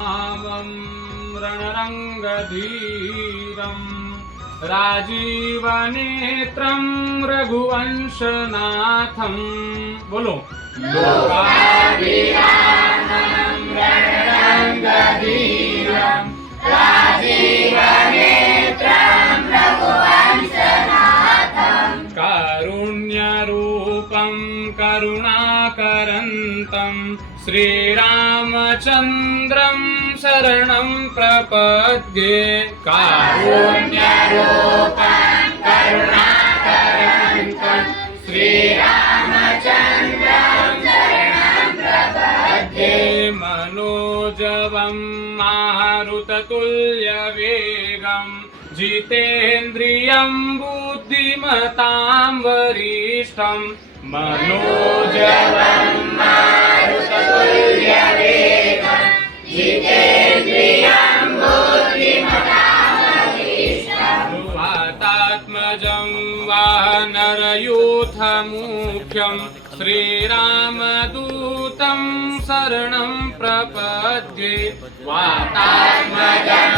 रामं रणरङ्गधीरं राजीवनेत्रं रघुवंशनाथं बोलो लोकाभिरामं रणरङ्गधीरं राजीवनेत्रं रघुवंशनाथं कारुण्यरूपं करुणाकरन्तं श्रीरामचन्द्रं शरणं प्रपद्ये कारुण्यरूपं करुणाकरन्तं श्रीरामचन्द्रं शरणं प्रपद्ये मनोजवं मारुततुल्यवेगं जितेन्द्रियं बुद्धिमतां वरिष्ठं मनोजवं मारुततुल्यवेगं जितेन्द्रियं बुद्धिमतां वरिष्ठं वातात्मजं वानरयूथमुख्यं श्रीरामदूतं शरणं प्रपद्ये वातात्मजं